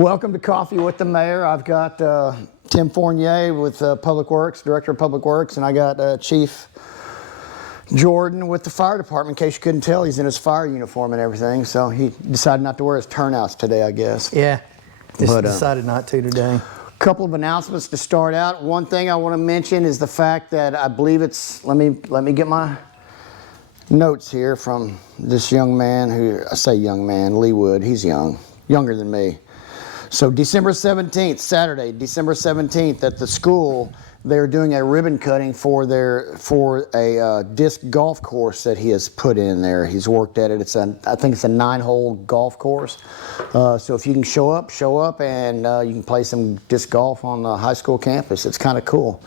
Welcome to Coffee with the Mayor. I've got Tim Fournier with Public Works, Director of Public Works, and I got Chief Jordan with the fire department. In case you couldn't tell, he's in his fire uniform and everything, so he decided not to wear his turnouts today, I guess. Yeah, just decided not to today. A couple of announcements to start out. One thing I want to mention is the fact that I believe it's, let me get my notes here from this young man who, I say young man, Lee Wood, he's younger than me. So December 17th, Saturday, December 17th at the school, they're doing a ribbon cutting for a disc golf course that he has put in there. He's worked at it. I think it's a 9-hole golf course. So if you can show up and you can play some disc golf on the high school campus. It's kind of cool.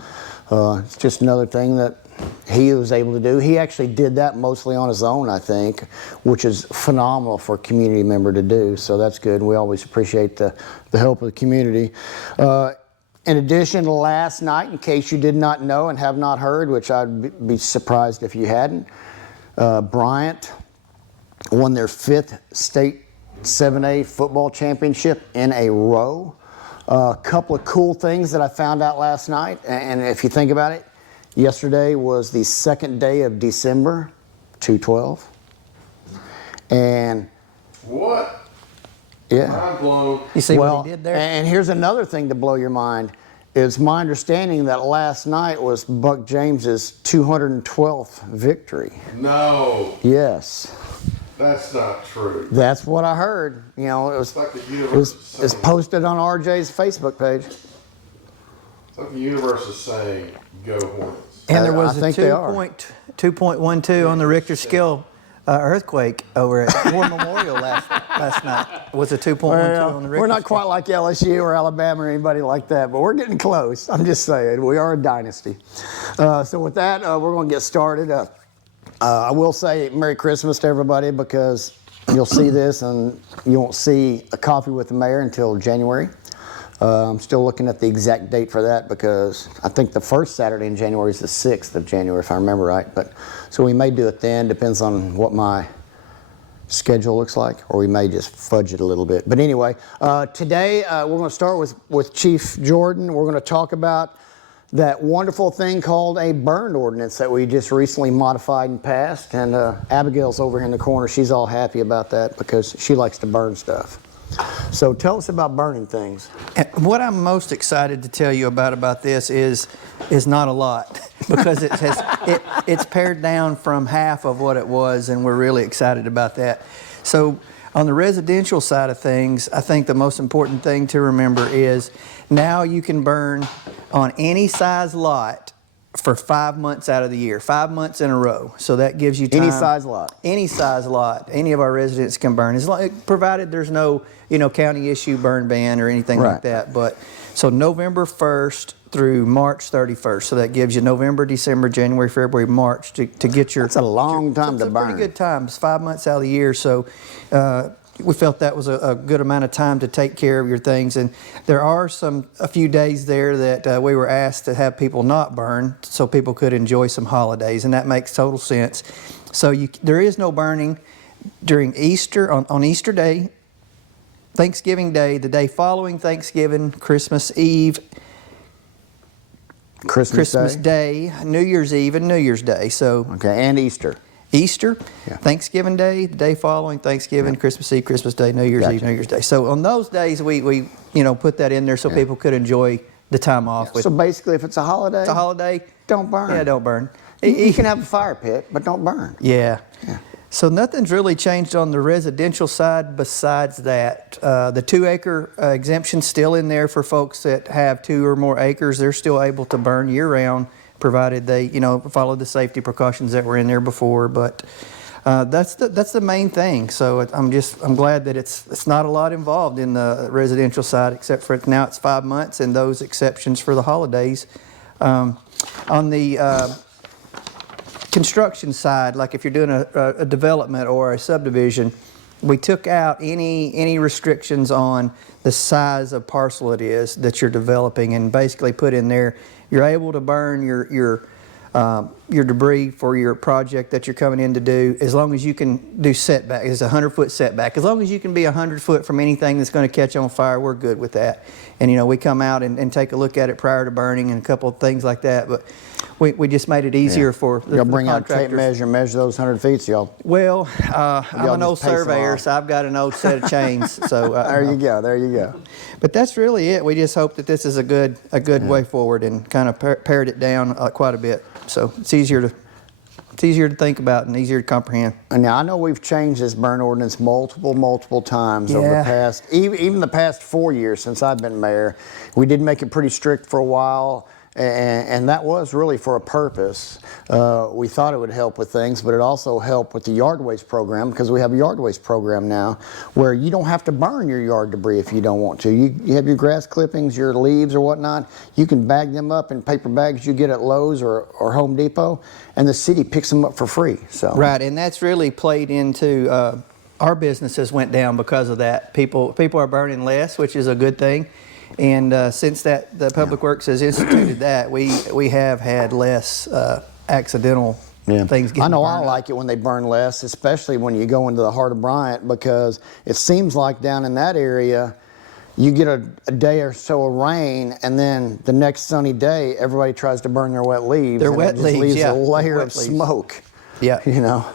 It's just another thing that he was able to do. He actually did that mostly on his own, I think, which is phenomenal for a community member to do. So that's good. We always appreciate the help of the community. In addition, last night, in case you did not know and have not heard, which I'd be surprised if you hadn't, Bryant won their 5th state 7A football championship in a row. A couple of cool things that I found out last night, and if you think about it, yesterday was the 2nd day of December, 2/12. And what? Yeah. Mind blown. You see what he did there? And here's another thing to blow your mind. It's my understanding that last night was Buck James's 212th victory. No. Yes. That's not true. That's what I heard. You know, it was, It's like the universe it's posted on RJ's Facebook page. It's like the universe is saying, go Hornets. And there was I think a they are. 2.12 on the Richter scale earthquake over at War Memorial last night. Was a 2.12 on the Richter We're not scale. quite like LSU or Alabama or anybody like that, but we're getting close. I'm just saying, we are a dynasty. So with that, we're going to get started. I will say Merry Christmas to everybody, because you'll see this and you won't see a Coffee with the Mayor until January. I'm still looking at the exact date for that, because I think the first Saturday in January is the 6th of January, if I remember right. But so we may do it then, depends on what my schedule looks like, or we may just fudge it a little bit. But anyway, today we're going to start with Chief Jordan. We're going to talk about that wonderful thing called a burn ordinance that we just recently modified and passed. And Abigail's over here in the corner. She's all happy about that because she likes to burn stuff. So tell us about burning things. And what I'm most excited to tell you about this is not a lot, because it's pared down from half of what it was, and we're really excited about that. So on the residential side of things, I think the most important thing to remember is now you can burn on any size lot for 5 months out of the year, 5 months in a row. So that gives you time. Any size lot. Any size lot. Any of our residents can burn, provided there's no, county issue burn ban or anything like that. But so November 1st through March 31st. So that gives you November, December, January, February, March to get your. That's a long time to burn. It's a pretty good time. It's 5 months out of the year. So we felt that was a good amount of time to take care of your things. And there are a few days there that we were asked to have people not burn, so people could enjoy some holidays, and that makes total sense. So there is no burning during Easter, on Easter Day, Thanksgiving Day, the day following Thanksgiving, Christmas Eve, Christmas Day, New Year's Eve, and New Year's Day. So okay, and Easter. Easter, yeah. Thanksgiving Day, the day following Thanksgiving, Christmas Eve, Christmas Day, New Year's Eve, New Year's Day. So on those days, we put that in there so people could enjoy the time off. So basically, if it's a holiday, don't burn. Yeah, don't burn. You can have a fire pit, but don't burn. Yeah. So nothing's really changed on the residential side besides that. The 2-acre exemption's still in there for folks that have 2 or more acres. They're still able to burn year-round, provided they, follow the safety precautions that were in there before. But that's the main thing. So I'm glad that it's not a lot involved in the residential side, except for now it's 5 months and those exceptions for the holidays. On the construction side, like if you're doing a development or a subdivision, we took out any restrictions on the size of parcel it is that you're developing, and basically put in there you're able to burn your your debris for your project that you're coming in to do, as long as you can do setback. It's a 100-foot setback. As long as you can be 100 foot from anything that's going to catch on fire, we're good with that. And you know, we come out and take a look at it prior to burning and a couple of things like that. But we just made it easier for the, Y'all bring the out tape contractors. measure those 100 feet, so y'all. Well, I'm an just old pace them surveyor, off. so I've got an old set of chains. So There you go. There you go. But that's really it. We just hope that this is a good way forward, and kind of pared it down quite a bit. So it's easier to think about and easier to comprehend. And now I know we've changed this burn ordinance multiple times over the Yeah. past, even the past 4 years since I've been mayor. We did make it pretty strict for a while, and that was really for a purpose. We thought it would help with things, but it also helped with the yard waste program, because we have a yard waste program now where you don't have to burn your yard debris if you don't want to. You have your grass clippings, your leaves or whatnot, you can bag them up in paper bags you get at Lowe's or Home Depot, and the city picks them up for free. So Right, and that's really played into our businesses went down because of that. People are burning less, which is a good thing. And since that the Public Works has instituted that, we have had less accidental things getting I know I burned. like it when they burn less, especially when you go into the heart of Bryant, because it seems like down in that area, you get a day or so of rain, and then the next sunny day, everybody tries to burn their wet leaves. Their and wet it just leaves, leaves yeah, a layer wet of leaves. smoke. Yeah. You know.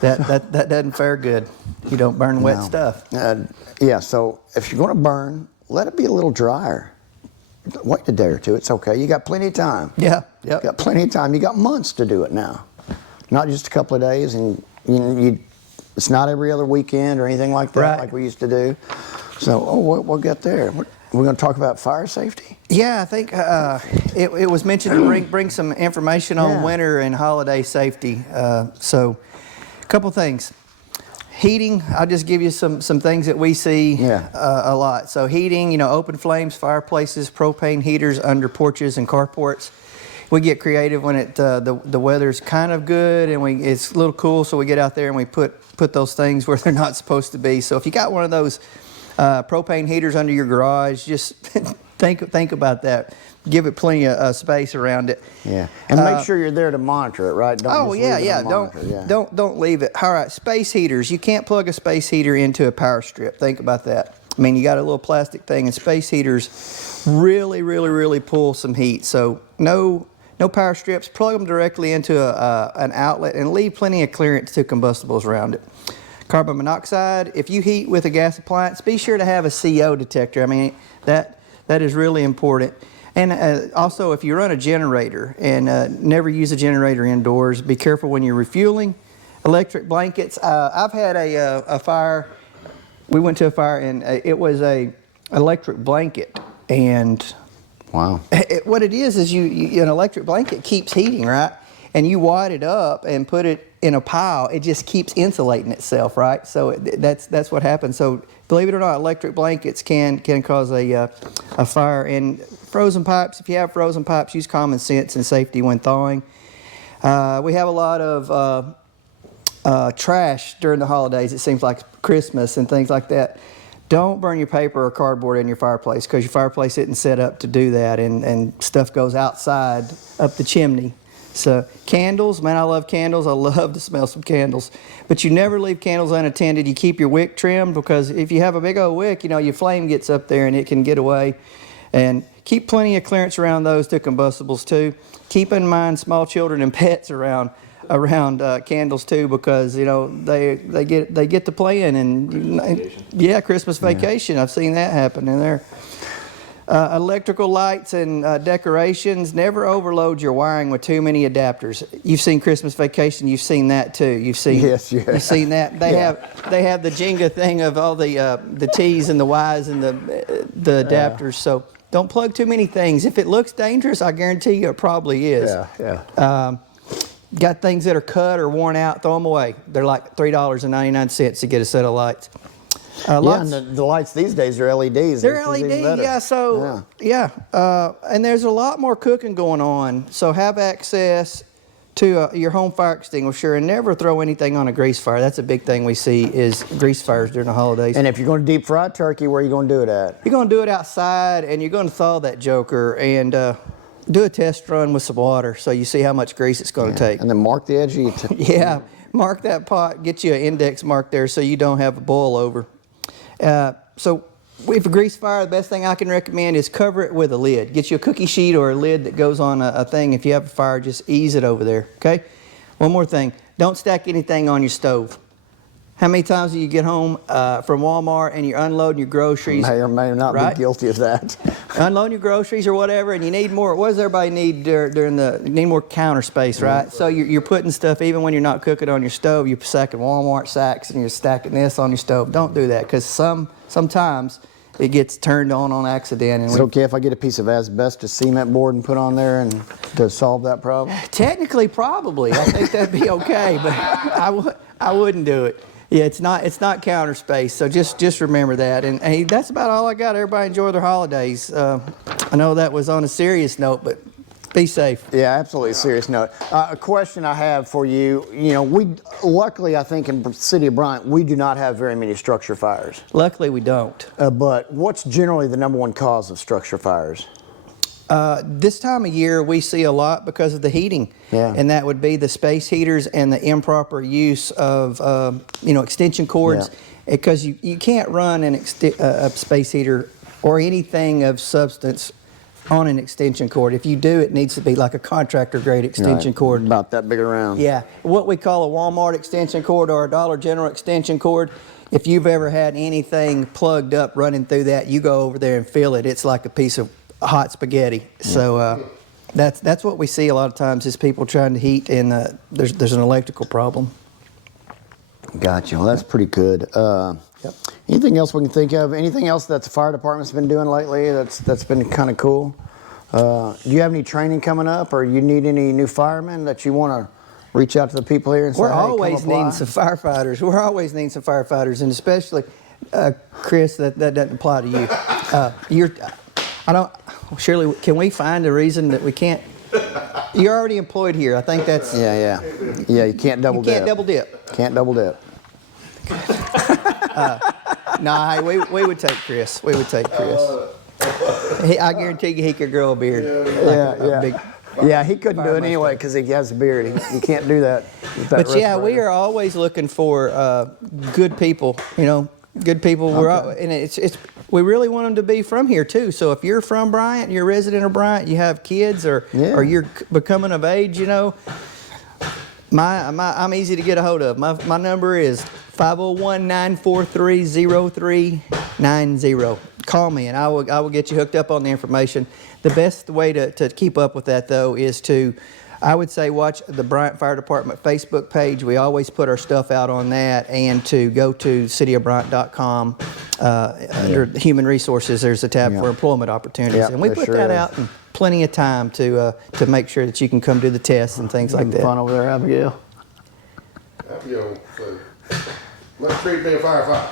That doesn't fare good. You don't burn wet No. stuff. Yeah. So if you're going to burn, let it be a little drier. Wait a day or two. It's okay. You got plenty of time. Yeah. You Yep. got plenty of time. You got months to do it now, not just a couple of days. And it's not every other weekend or anything like that, Right. like we used to do. So, we'll get there. We're going to talk about fire safety. Yeah, I think it was mentioned to bring some information on Yeah. winter and holiday safety. So, a couple things. Heating, I'll just give you some things that we see a lot. So heating, open flames, fireplaces, propane heaters under porches and carports. We get creative when the weather's kind of good and it's a little cool, so we get out there and we put those things where they're not supposed to be. So if you got one of those propane heaters under your garage, just think about that. Give it plenty of space around it. Yeah, and make sure you're there to monitor it, right? Don't just leave it to monitor. Don't leave it. All right, space heaters. You can't plug a space heater into a power strip. Think about that. I mean, you got a little plastic thing, and space heaters really pull some heat. So no power strips. Plug them directly into an outlet and leave plenty of clearance to combustibles around it. Carbon monoxide. If you heat with a gas appliance, be sure to have a CO detector. I mean, that is really important. And also, if you run a generator, and never use a generator indoors, be careful when you're refueling. Electric blankets. I've had a fire. We went to a fire, and it was a electric blanket. And Wow. what it is an electric blanket keeps heating, right? And you wad it up and put it in a pile. It just keeps insulating itself, right? So that's what happens. So believe it or not, electric blankets can cause a fire. And frozen pipes, if you have frozen pipes, use common sense and safety when thawing. We have a lot of trash during the holidays. It seems like Christmas and things like that. Don't burn your paper or cardboard in your fireplace, because your fireplace isn't set up to do that, and stuff goes outside up the chimney. So candles, man, I love candles. I love to smell some candles. But you never leave candles unattended. You keep your wick trimmed, because if you have a big old wick, your flame gets up there and it can get away. And keep plenty of clearance around those to combustibles too. Keep in mind small children and pets around candles too, because they get to playing and Christmas vacation. I've seen that happen in there. Electrical lights and decorations. Never overload your wiring with too many adapters. You've seen Christmas Vacation. You've seen that too. You've seen You've seen that. They have the Jenga thing of all the T's and the Y's and the adapters. So don't plug too many things. If it looks dangerous, I guarantee you it probably is. Got things that are cut or worn out, throw them away. They're like $3.99 to get a set of lights. And the lights these days are LEDs. They're which is even LED, better. and there's a lot more cooking going on. So have access to your home fire extinguisher, and never throw anything on a grease fire. That's a big thing we see is grease fires during the holidays. And if you're going to deep fry turkey, where are you going to do it at? You're going to do it outside, and you're going to thaw that joker. And do a test run with some water so you see how much grease it's going to take. And then mark the edge of your Yeah, mark that pot, get you an index mark there so you don't have a boil over. So if a grease fire, the best thing I can recommend is cover it with a lid. Get you a cookie sheet or a lid that goes on a thing. If you have a fire, just ease it over there, okay? One more thing, don't stack anything on your stove. How many times do you get home from Walmart and you're unloading your groceries? May or may not right? be guilty of that. Unloading your groceries or whatever, and you need more. What does everybody need during the? You need more counter space, right? So you're putting stuff, even when you're not cooking on your stove, you're stacking Walmart sacks and you're stacking this on your stove. Don't do that, because sometimes it gets turned on accident. And Is it okay if I get a piece of asbestos cement board and put on there and to solve that problem? Technically, probably. I think that'd be okay, but I wouldn't do it. Yeah, it's not counter space, so just remember that. And hey, that's about all I got. Everybody enjoy their holidays. I know that was on a serious note, but be safe. Yeah, absolutely. Serious note. A question I have for you. You know, we luckily, I think in the city of Bryant, we do not have very many structure fires. Luckily, we don't. But what's generally the #1 cause of structure fires? This time of year, we see a lot because of the heating, Yeah. and that would be the space heaters and the improper use of extension cords, because you can't run a space heater or anything of substance on an extension cord. If you do, it needs to be like a contractor grade extension cord. About that big around. Yeah, what we call a Walmart extension cord or a Dollar General extension cord. If you've ever had anything plugged up running through that, you go over there and feel it. It's like a piece of hot spaghetti. So that's what we see a lot of times, is people trying to heat, and there's an electrical problem. Gotcha. Well, that's pretty good. Yep. Anything else we can think of? Anything else that the fire department's been doing lately that's been kind of cool? Do you have any training coming up, or you need any new firemen that you want to reach out to the people here and say, We're hey, come always apply? needing some firefighters. We're always needing some firefighters, and especially Chris, that doesn't apply to you. Surely, can we find a reason that we can't? You're already employed here. I think that's. Yeah. You can't double dip. You can't double dip. Can't double dip. Nah, hey, we would take Chris. We would take Chris. I guarantee you he could grow a beard. Yeah, he couldn't do it anyway because he has a beard. He can't do that. With that But yeah, we respirator. are always looking for good people. Good people. Okay. We really want them to be from here too. So if you're from Bryant, you're a resident of Bryant, you have kids, or you're becoming of age, I'm easy to get a hold of. My number is 501-943-0390. Call me and I will get you hooked up on the information. The best way to keep up with that, though, is to, I would say, watch the Bryant Fire Department Facebook page. We always put our stuff out on that, and to go to cityofbryant.com. Under Human Resources, there's a tab for employment opportunities, and we there put sure that is. out in plenty of time to make sure that you can come do the tests and things like that. Fun over there, Abigail. Abigail said, let's treat me a firefighter.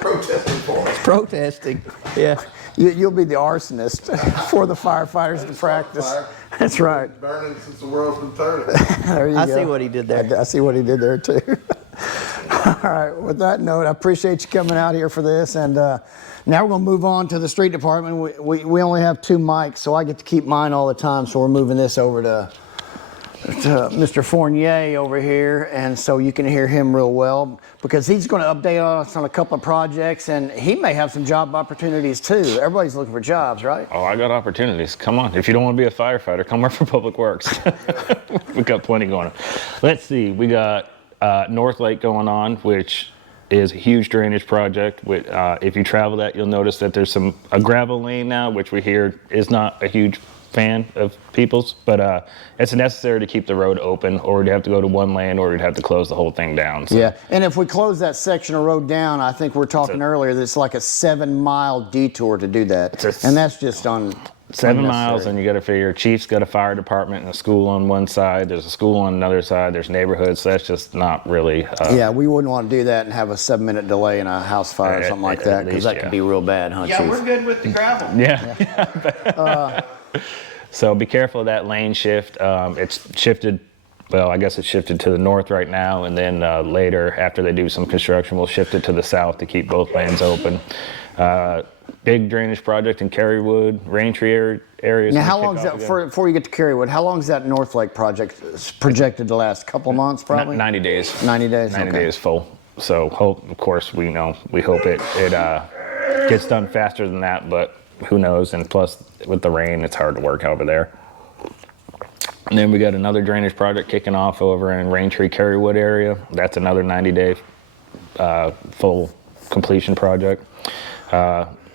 Protesting for it. Protesting, yeah. You'll be the arsonist for the firefighters to practice. Fire. That's right. Burning since the world's been turning. There you I go. see what he did there. I see what he did there too. All right. With that note, I appreciate you coming out here for this, and now we're going to move on to the street department. We only have 2 mics, so I get to keep mine all the time. So we're moving this over to Mr. Fournier over here, and so you can hear him real well, because he's going to update us on a couple of projects, and he may have some job opportunities too. Everybody's looking for jobs, right? Oh, I got opportunities. Come on. If you don't want to be a firefighter, come work for Public Works. We got plenty going on. Let's see. We got North Lake going on, which is a huge drainage project. If you travel that, you'll notice that there's a gravel lane now, which we hear is not a huge fan of people's, but it's necessary to keep the road open, or we'd have to go to 1 lane, or we'd have to close the whole thing down. So. Yeah, and if we close that section of road down, I think we're talking earlier that it's like a 7-mile detour to do that, and that's just on 7 miles, and you got to figure Chief's got a fire department and a school on one side. There's a school on another side. There's neighborhoods. So that's just not really. Yeah, we wouldn't want to do that and have a 7-minute delay in a house fire or something like that, because that could be real bad, huh, Yeah, Chief? we're good with the gravel. Yeah. So be careful of that lane shift. It's shifted. Well, I guess it's shifted to the north right now, and then later, after they do some construction, we'll shift it to the south to keep both lanes open. big drainage project in Kerrywood, Raintree areas. Now, gonna how kick long is off that, again. before you get to Kerrywood, how long is that North Lake project projected to last? A couple months, probably? 90 days. 90 days, 90 okay. days full. So, of course, we hope it gets done faster than that, but who knows? And plus, with the rain, it's hard to work over there. And then we got another drainage project kicking off over in Raintree, Kerrywood area. That's another 90-day full completion project.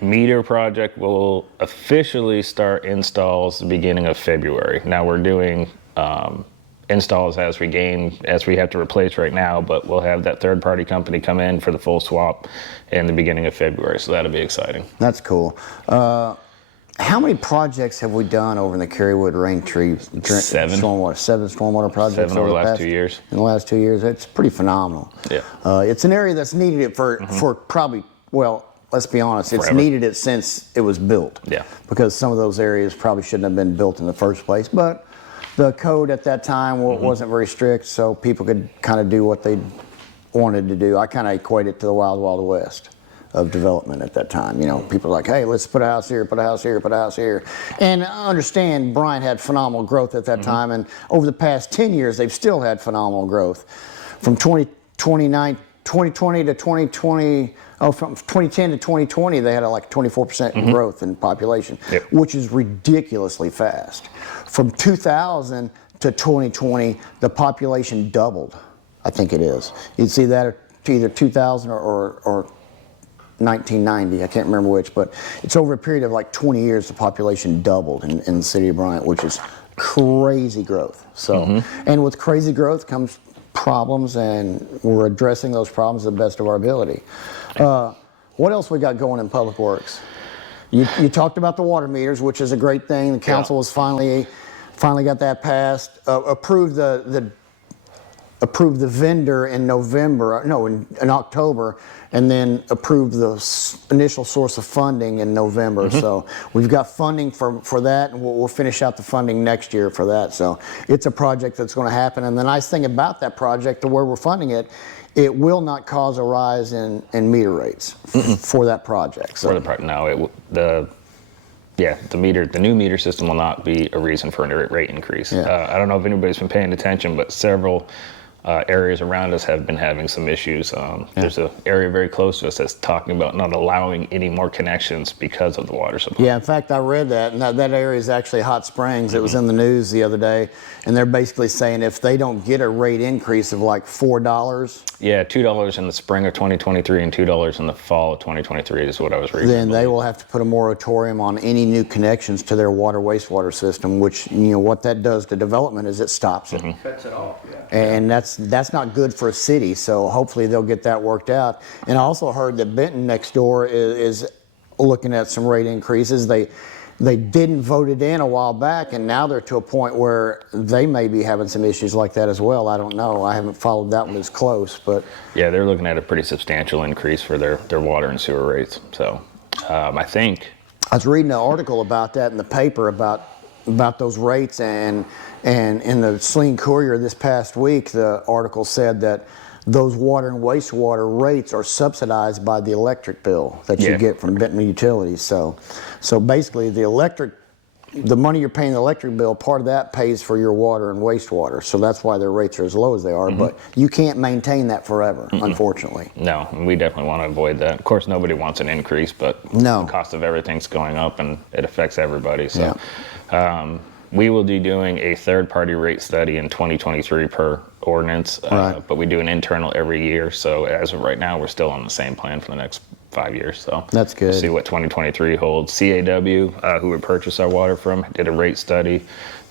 Meter project will officially start installs the beginning of February. Now we're doing installs as we have to replace right now, but we'll have that third-party company come in for the full swap in the beginning of February, so that'll be exciting. That's cool. How many projects have we done over in the Kerrywood Raintree Seven. Seven stormwater projects 7 over the last past 2 years. In the last 2 years, it's pretty phenomenal. Yeah. It's an area that's needed it for probably, well, let's be honest, it's Forever. needed it since it was built. Yeah. Because some of those areas probably shouldn't have been built in the first place, but the code at that time wasn't very strict, so people could kind of do what they wanted to do. I kind of equate it to the Wild Wild West of development at that time. You know, people are like, hey, let's put a house here, put a house here, put a house here. And I understand Bryant had phenomenal growth at that time, and over the past 10 years, they've still had phenomenal growth. From 2020 to 2020, from 2010 to 2020, they had like 24% growth in population, which is ridiculously fast. From 2000 to 2020, the population doubled. I think it is. You'd see that to either 2000 or 1990, I can't remember which, but it's over a period of like 20 years, the population doubled in the city of Bryant, which is crazy growth. So, and with crazy growth comes problems, and we're addressing those problems to the best of our ability. What else we got going in Public Works? You talked about the water meters, which is a great thing. The council has finally got that passed, approved the vendor in in October, and then approved the initial source of funding in November. So we've got funding for that, and we'll finish out the funding next year for that. So it's a project that's going to happen. And the nice thing about that project, the way we're funding it, it will not cause a rise in meter rates for that project. So. The new meter system will not be a reason for a rate increase. Yeah. I don't know if anybody's been paying attention, but several areas around us have been having some issues. There's an area very close to us that's talking about not allowing any more connections because of the water supply. Yeah, in fact, I read that, and that area is actually Hot Springs. It was in the news the other day, and they're basically saying if they don't get a rate increase of like $4, Yeah, $2 in the spring of 2023 and $2 in the fall of 2023 is what I was reading. then they will have to put a moratorium on any new connections to their water wastewater system, which, what that does to development is it stops it. Cuts it off, yeah. And that's not good for a city, so hopefully they'll get that worked out. And I also heard that Benton next door is looking at some rate increases. They didn't vote it in a while back, and now they're to a point where they may be having some issues like that as well. I don't know. I haven't followed that one as close, but Yeah, they're looking at a pretty substantial increase for their water and sewer rates. So I think I was reading an article about that in the paper about those rates, and in the Saline Courier this past week, the article said that those water and wastewater rates are subsidized by the electric bill that you get from Benton Utilities. So basically the money you're paying the electric bill, part of that pays for your water and wastewater. So that's why their rates are as low as they are, but you can't maintain that forever, unfortunately. no, we definitely want to avoid that. Of course, nobody wants an increase, but No. the cost of everything's going up and it affects everybody. So we will be doing a third-party rate study in 2023 per ordinance, Right. but we do an internal every year. So as of right now, we're still on the same plan for the next 5 years. So That's good. We'll see what 2023 holds. CAW, who we purchase our water from, did a rate study.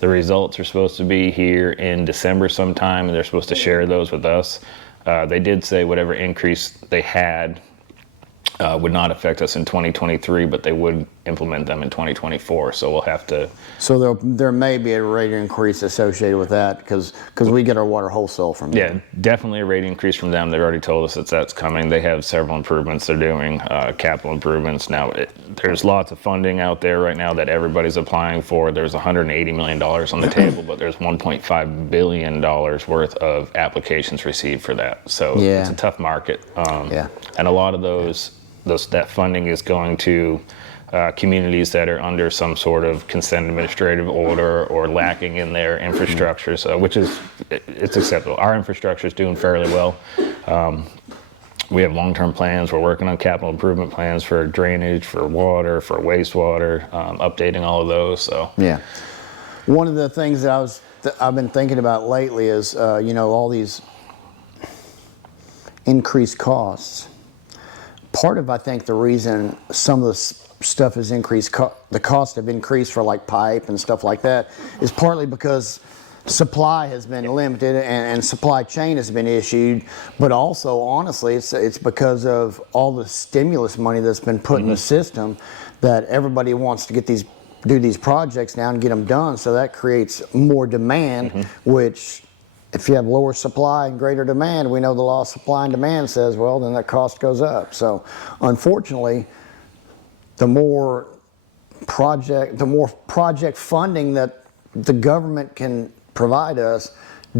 The results are supposed to be here in December sometime, and they're supposed to share those with us. They did say whatever increase they had would not affect us in 2023, but they would implement them in 2024. So we'll have to. So there may be a rate increase associated with that because we get our water wholesale from them. Yeah, definitely a rate increase from them. They've already told us that that's coming. They have several improvements they're doing, capital improvements. Now, there's lots of funding out there right now that everybody's applying for. There's $180 million on the table, but there's $1.5 billion worth of applications received for that. So it's a tough market. And a lot of that funding is going to communities that are under some sort of consent administrative order or lacking in their infrastructure. So, which is, it's acceptable. Our infrastructure is doing fairly well. We have long-term plans. We're working on capital improvement plans for drainage, for water, for wastewater, updating all of those. So Yeah. One of the things that I've been thinking about lately is, all these increased costs. Part of, I think, the reason some of the stuff has increased, the cost have increased for like pipe and stuff like that, is partly because supply has been limited and supply chain has been issued, but also honestly it's because of all the stimulus money that's been put in the system, that everybody wants to do these projects now and get them done, so that creates more demand, which if you have lower supply and greater demand, we know the law of supply and demand says, well, then that cost goes up. So unfortunately, the more project funding that the government can provide us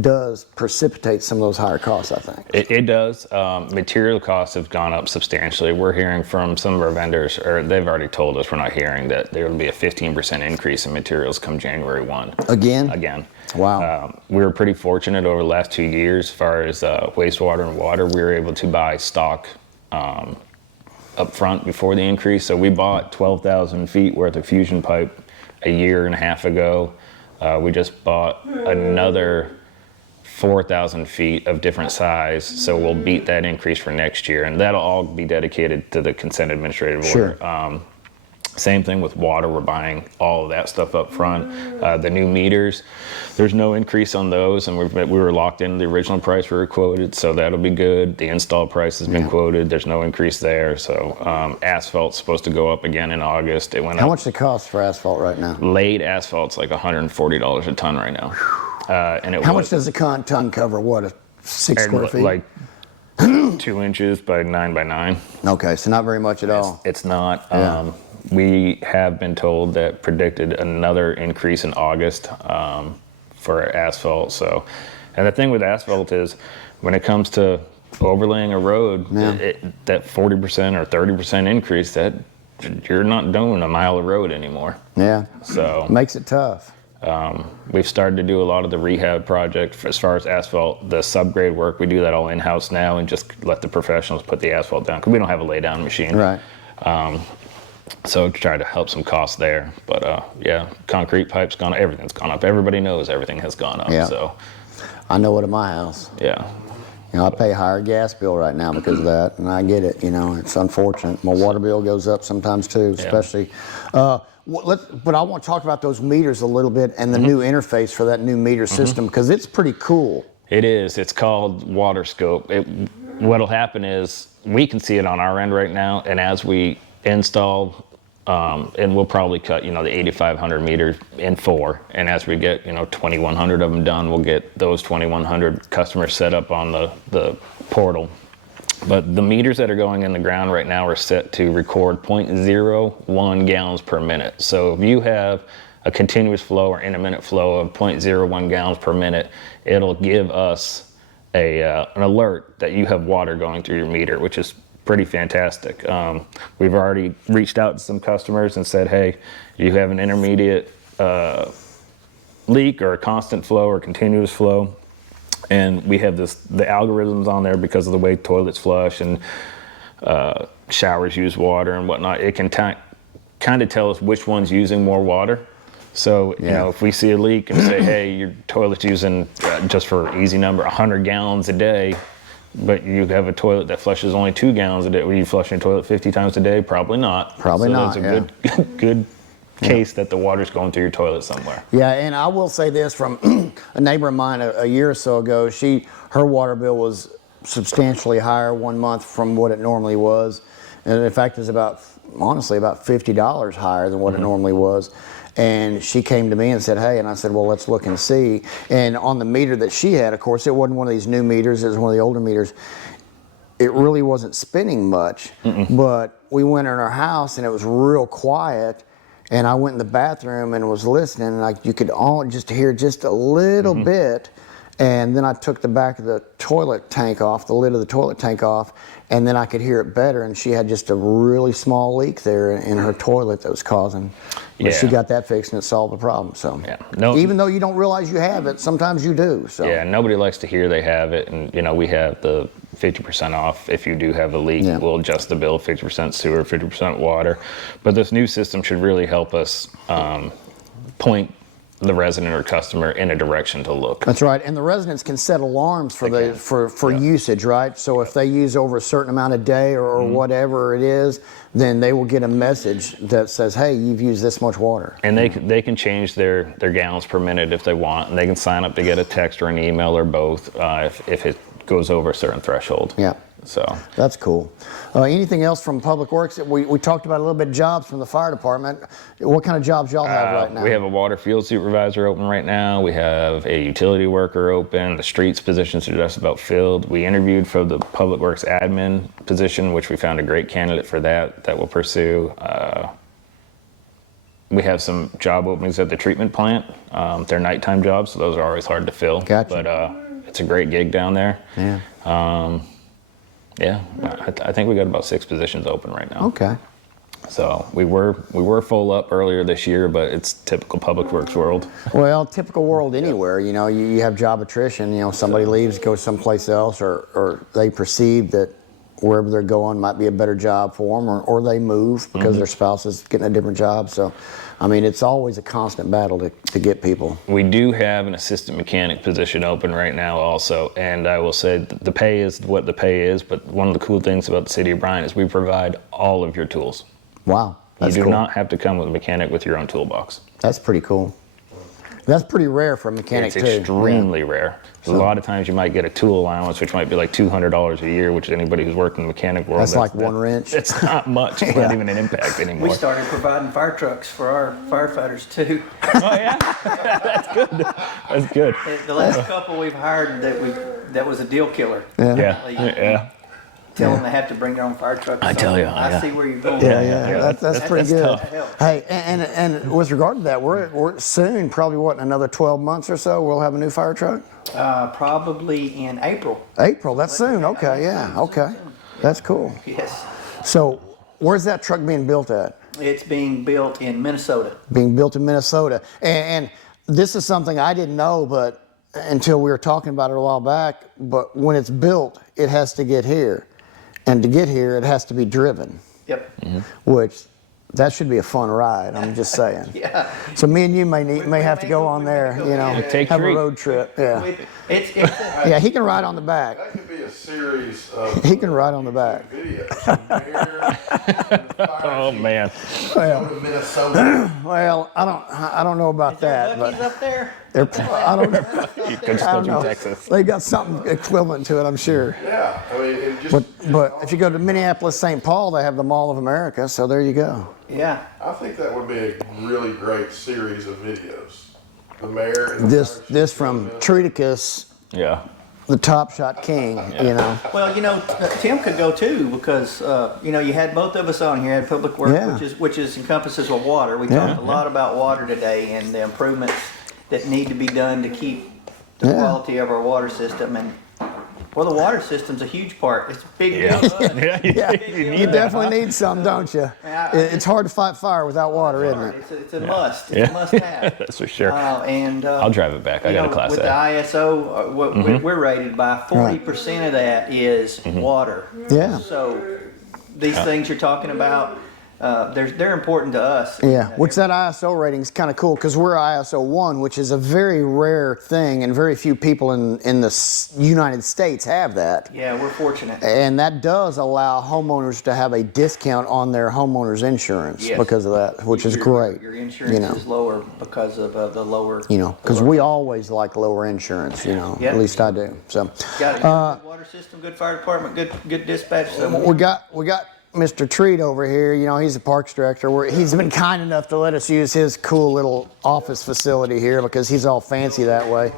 does precipitate some of those higher costs, I think. it does. Material costs have gone up substantially. We're hearing from some of our vendors, or they've already told us, we're not hearing, that there will be a 15% increase in materials come January 1. Again. Wow. We were pretty fortunate over the last 2 years as far as wastewater and water. We were able to buy stock up front before the increase. So we bought 12,000 feet worth of fusion pipe a year and a half ago. We just bought another 4,000 feet of different size, so we'll beat that increase for next year, and that'll all be dedicated to the consent administrative order. Sure. Same thing with water. We're buying all of that stuff up front. The new meters, there's no increase on those, and we were locked into the original price we were quoted, so that'll be good. The install price has been quoted. There's no increase there. So asphalt's supposed to go up again in August. It went How up. much does it cost for asphalt right now? Laid asphalt's like $140 a ton right now. How much does a ton cover? What, a 6 square feet? Like 2 inches by 9 by 9. Okay, so not very much at all. It's not. Yeah. We have been told that predicted another increase in August for asphalt. So, and the thing with asphalt is, when it comes to overlaying a road, that 40% or 30% increase, that you're not doing a mile of road anymore. Yeah. So Makes it tough. we've started to do a lot of the rehab project as far as asphalt, the subgrade work. We do that all in-house now and just let the professionals put the asphalt down because we don't have a lay-down machine. Right. So try to help some costs there. But yeah, concrete pipes gone up. Everything's gone up. Everybody knows everything has gone up. Yeah. So I know it at my house. yeah. You know, I pay a higher gas bill right now because of that, and I get it. You know, it's unfortunate. My water bill goes up sometimes too, especially. But I want to talk about those meters a little bit and the new interface for that new meter system because it's pretty cool. It is. It's called Water Scope. What'll happen is we can see it on our end right now, and as we install, and we'll probably cut, the 8,500 meters in 4. And as we get, 2,100 of them done, we'll get those 2,100 customers set up on the portal. But the meters that are going in the ground right now are set to record 0.01 gallons per minute. So if you have a continuous flow or intermittent flow of 0.01 gallons per minute, it'll give us an alert that you have water going through your meter, which is pretty fantastic. We've already reached out to some customers and said, hey, you have an intermediate leak or a constant flow or continuous flow. And we have the algorithms on there because of the way toilets flush and showers use water and whatnot. It can kind of tell us which one's using more water. So, if we see a leak and say, hey, your toilet's using, just for easy number, 100 gallons a day, but you have a toilet that flushes only 2 gallons a day. Were you flushing your toilet 50 times a day? Probably not. Probably not, So that's a good case that the water's going through your toilet somewhere. Yeah, and I will say this from a neighbor of mine a year or so ago. Her water bill was substantially higher one month from what it normally was. And in fact, it's honestly about $50 higher than what it normally was. And she came to me and said, hey, and I said, well, let's look and see. And on the meter that she had, of course, it wasn't one of these new meters, it was one of the older meters. It really wasn't spinning much, but we went in our house and it was real quiet. And I went in the bathroom and was listening, and you could all just hear just a little bit. And then I took the back of the toilet tank off, the lid of the toilet tank off, and then I could hear it better. And she had just a really small leak there in her toilet that was causing. But she Yeah. got that fixed and it solved the problem. So Yeah. No- even though you don't realize you have it, sometimes you do. So Yeah, nobody likes to hear they have it, and we have the 50% off if you do have a leak. Yeah. We'll adjust the bill, 50% sewer, 50% water. But this new system should really help us point the resident or customer in a direction to look. That's right, and the residents can set alarms for usage, right? So if they use over a certain amount a day or whatever it is, then they will get a message that says, "Hey, you've used this much water." And they can change their gallons per minute if they want, and they can sign up to get a text or an email or both if it goes over a certain threshold. Yeah. So That's cool. Anything else from Public Works? We talked about a little bit jobs from the fire department. What kind of jobs y'all have right now? we have a water field supervisor open right now. We have a utility worker open. The streets positions are just about filled. We interviewed for the Public Works admin position, which we found a great candidate for that we'll pursue. We have some job openings at the treatment plant. They're nighttime jobs, so those are always hard to fill. Gotcha. But it's a great gig down there. Yeah. Yeah, I think we got about 6 positions open right now. Okay. So we were full up earlier this year, but it's typical Public Works world. Well, typical world anywhere. You have job attrition. Somebody leaves, goes someplace else, or they perceive that wherever they're going might be a better job for them, or they move because their spouse is getting a different job. So, I mean, it's always a constant battle to get people. We do have an assistant mechanic position open right now also, and I will say the pay is what the pay is, but one of the cool things about the city of Bryan is we provide all of your tools. Wow. That's You do cool. not have to come with a mechanic with your own toolbox. That's pretty cool. That's pretty rare for a mechanic It's too. extremely rare. A lot of times you might get a tool allowance, which might be like $200 a year, which anybody who's worked in the mechanic world. That's like one wrench. It's not much. It's not even an impact anymore. We started providing fire trucks for our firefighters too. Oh yeah, that's good. That's good. The last couple we've hired that was a deal killer. Yeah. Tell them they have to bring their own fire truck. I tell you, I yeah. see where you're going. Yeah. That's pretty good. tough. Hey, and with regard to that, we're soon, probably in another 12 months or so, we'll have a new fire truck? Probably in April. April, that's soon. Okay, yeah, okay. That's cool. Yes. So, where's that truck being built at? It's being built in Minnesota. Being built in Minnesota. And this is something I didn't know, but until we were talking about it a while back, but when it's built, it has to get here. And to get here, it has to be driven, Yep. which that should be a fun ride, I'm just saying. Yeah. So me and you may have to go on there, Take have a Treat. road trip. Yeah. It's Yeah, he can ride on the back. That could be a series of He can ride on the back. videos. Oh man. Go to Minnesota. Well, I don't know about that, Buc-ee's but up there. I don't know. You could just I go don't through know. Texas. They got something equivalent to it, I'm sure. Yeah, I mean, and just. But if you go to Minneapolis, St. Paul, they have the Mall of America, so there you go. Yeah. I think that would be a really great series of videos. The mayor. And the fire chief This from go to Triticus, Yeah. the Top Shot King, Well, Tim could go too because you had both of us on here. Had Public Works, Yeah. which encompasses with water. We talked a lot about water today and the improvements that need to be done to keep the Yeah. quality of our water system. And the water system's a huge part. It's a big Yeah. deal. to us. Yeah, You you definitely need some, don't you? Yeah, It's hard to fight fire without water, isn't it? It's a must. It's a must have. That's for sure. I'll drive it back. I got a Class with A. the ISO, we're rated by 40% of that is water. Yeah. So these things you're talking about, they're important to us. Yeah, which that ISO rating is kind of cool because we're ISO 1, which is a very rare thing, and very few people in the United States have that. Yeah, we're fortunate. And that does allow homeowners to have a discount on their homeowner's insurance Yes. because of that, which is great. Your insurance is lower because of the lower. Because we always like lower insurance, Yeah. at least I do. So Got a good water system, good fire department, good dispatch. So we got Mr. Treat over here, you know, he's a parks director. He's been kind enough to let us use his cool little office facility here because he's all fancy that way.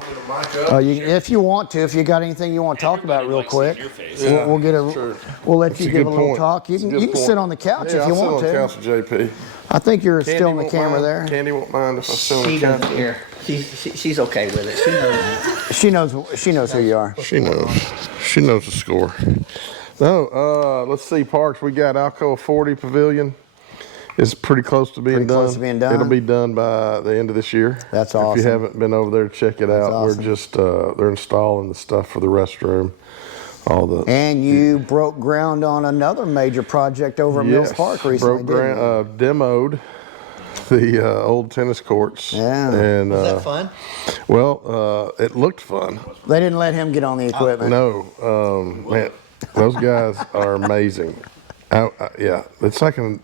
If you want to, if you got anything you want to talk about real quick, we'll let you give a little talk. You can sit on the couch if you want to. I'll sit on the couch with JP. I think you're still on the camera there. Candy won't mind if I sit on the She couch. doesn't care. She's okay with it. She knows. She knows who you are. She knows. She knows the score. No, let's see, Parks. We got Alcoa 40 Pavilion. It's pretty close to being done. Close to being done? It'll be done by the end of this year. That's If awesome. you haven't been over there, check it out. awesome. We're just they're installing the stuff for the restroom. All the And you broke ground on another major project over at Mills Park recently, didn't you? Demoed the old tennis courts. Yeah. And Is that fun? well, it looked fun. They didn't let him get on the equipment. No, man, those guys are amazing. Yeah, it's like an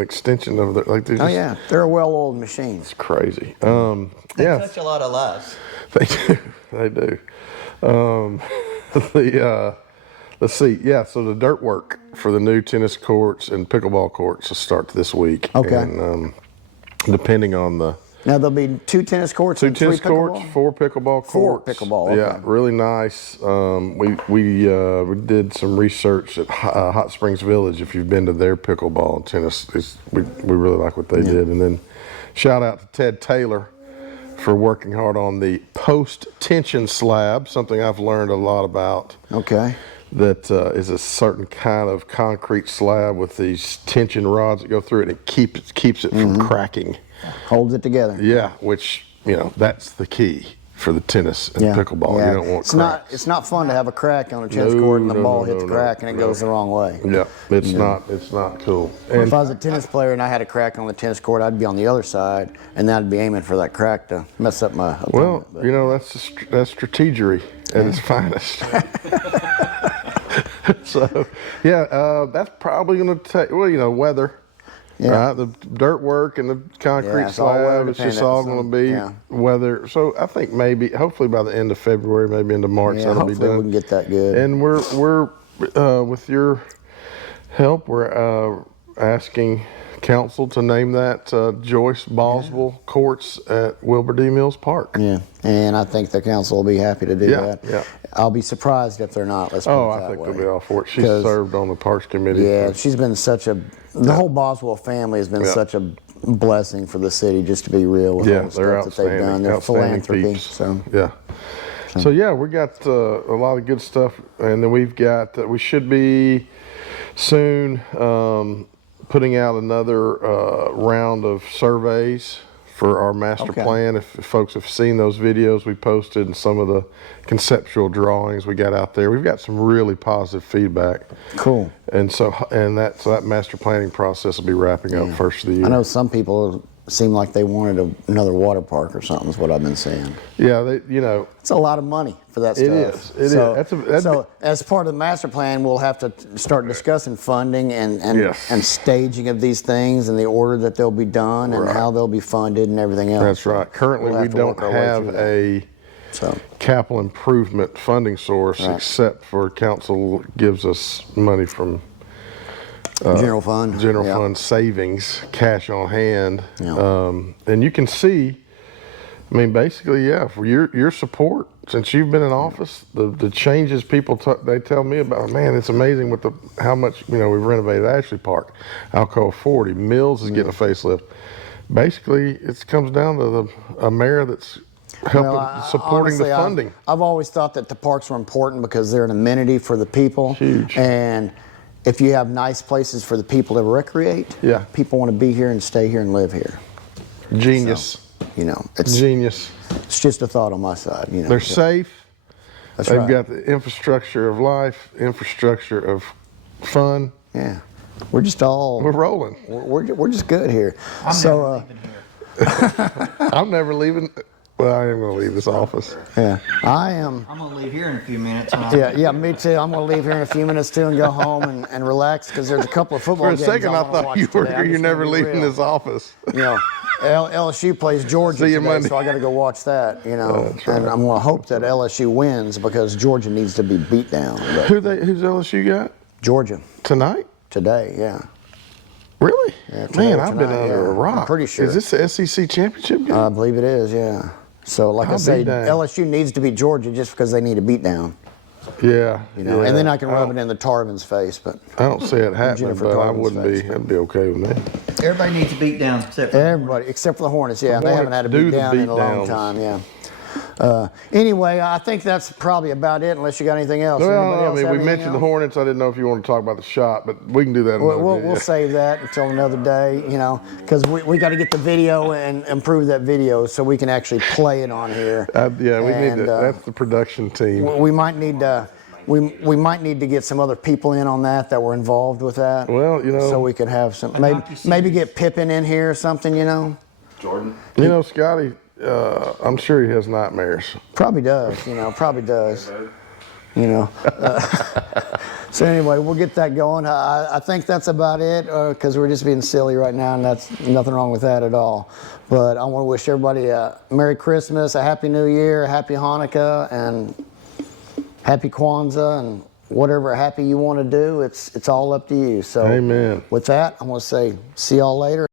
extension of the like. They're Oh just, yeah, they're a well-oiled machine. it's crazy. They Yeah, touch a lot of lives. they do. They do. Let's see. Yeah, so the dirt work for the new tennis courts and pickleball courts will start this week. Okay. And depending on the Now there'll be 2 tennis courts and 3 tennis courts, pickleball? 4 pickleball courts. 4 pickleball, Yeah, okay. really nice. We did some research at Hot Springs Village. If you've been to their pickleball and tennis, we really like what they did. And then shout out to Ted Taylor for working hard on the post-tension slab, something I've learned a lot about. Okay. That is a certain kind of concrete slab with these tension rods that go through it and keeps it from cracking. Holds it together. Yeah, which, that's the key for the tennis and pickleball. Yeah. You don't want cracks. It's not fun to have a crack on a tennis court and the ball hits the crack and it goes the wrong way. Yeah, it's not cool. And If I was a tennis player and I had a crack on the tennis court, I'd be on the other side and I'd be aiming for that crack to mess up my well, opponent. But- that's strategery at its finest. So, that's probably going to take, weather. Yeah. Right? The dirt work and the concrete it's all weather slab, it's just dependent, all so, going to be yeah. weather. So I think hopefully by the end of February, maybe into March, Yeah, that'll be hopefully done. we can get that good. And we're with your help, we're asking council to name that Joyce Boswell Courts at Wilbur D. Mills Park. Yeah, and I think the council will be happy to do Yeah, that. yeah. I'll be surprised if they're not. Let's put Oh, it I that think way. they'll be all for it. She's 'Cause- served on the Parks Committee. Yeah, for- she's been the whole Boswell family has been Yeah. such a blessing for the city, just to be real with Yeah, all the they're stuff that they've done. outstanding. Their Outstanding philanthropy. peeps. So Yeah. So yeah, we got a lot of good stuff, and then we've got we should be soon putting out another round of surveys for our master Okay. plan. If folks have seen those videos we posted and some of the conceptual drawings we got out there, we've got some really positive feedback. cool. And so that master planning process will be wrapping up first of the year. I know some people seem like they wanted another water park or something. Is what I've been saying. Yeah, It's a lot of money for that It stuff. is. It is. So as part of the master plan, we'll have to start discussing funding and Yes. and staging of these things and the order that they'll be done and Right. how they'll be funded and everything else. That's right. Currently, We'll we have to don't work our way have through that. a So capital improvement funding source Right. except for council gives us money from general fund. general Yeah. fund savings, cash on hand. Yeah. And you can see, basically, for your support since you've been in office, the changes people they tell me about, man, it's amazing with how much we've renovated Ashley Park, Alcoa 40, Mills is getting a facelift. Basically, it comes down to a mayor that's helping supporting Honestly, the funding. I've always thought that the parks were important because they're an amenity for the people. Huge. And if you have nice places for the people to recreate, Yeah. people want to be here and stay here and live here. Genius. It's Genius. just a thought on my side. They're safe. That's They've right. got the infrastructure of life, infrastructure of fun. Yeah, we're just all We're rolling. we're just good here. I'm never leaving. Well, I am going to leave this office. Yeah, I am. I'm gonna leave here in a few minutes. Yeah, me too. I'm going to leave here in a few minutes too and go home and relax because there's a couple of football For a games second, I wanna thought watch you today. I'm you're just never gonna be leaving real. this office. LSU plays Georgia See you today, Monday. so I got to go watch that. That's right. And I'm going to hope that LSU wins because Georgia needs to be beat down. But Who's LSU got Georgia, tonight? today. Yeah. Really? Yeah, Man, I've been tonight, under a yeah. rock. I'm pretty sure. Is this the SEC championship game? I believe it is. Yeah. So like I I'll say, be dang. LSU needs to beat Georgia just because they need a beat down. Yeah. You know, yeah. and then I can rub it in the Tarvin's face, but I don't see it happening, Jennifer but I Tarvin's wouldn't face, be. That'd be okay with me. Everybody needs to beat down except for everybody except for the Hornets, yeah, they haven't had a Hornets do beat the down in a long beat time, yeah. Anyway, I think that's probably about it, unless you got anything else. Well, Anybody I else mean, have we anything mentioned the else? Hornets. I didn't know if you want to talk about the shot, but we can do that. In another We'll video. save that until another day, you know, because we got to get the video and improve that video so we can actually play it on here. Yeah, we need And, to. That's the production team. We might need to. We might need to get some other people in on that were involved with that. Well, you know, so we can have some maybe get Pippin in here or something, you know. Jordan. you know, Scotty. I'm sure he has nightmares. Probably does, you know. Probably does, you know. So anyway, we'll get that going. I think that's about it because we're just being silly right now, and that's nothing wrong with that at all. But I want to wish everybody a Merry Christmas, a Happy New Year, a Happy Hanukkah, and Happy Kwanzaa, and whatever happy you want to do. It's all up to you. So Amen. with that, I'm going to say see y'all later.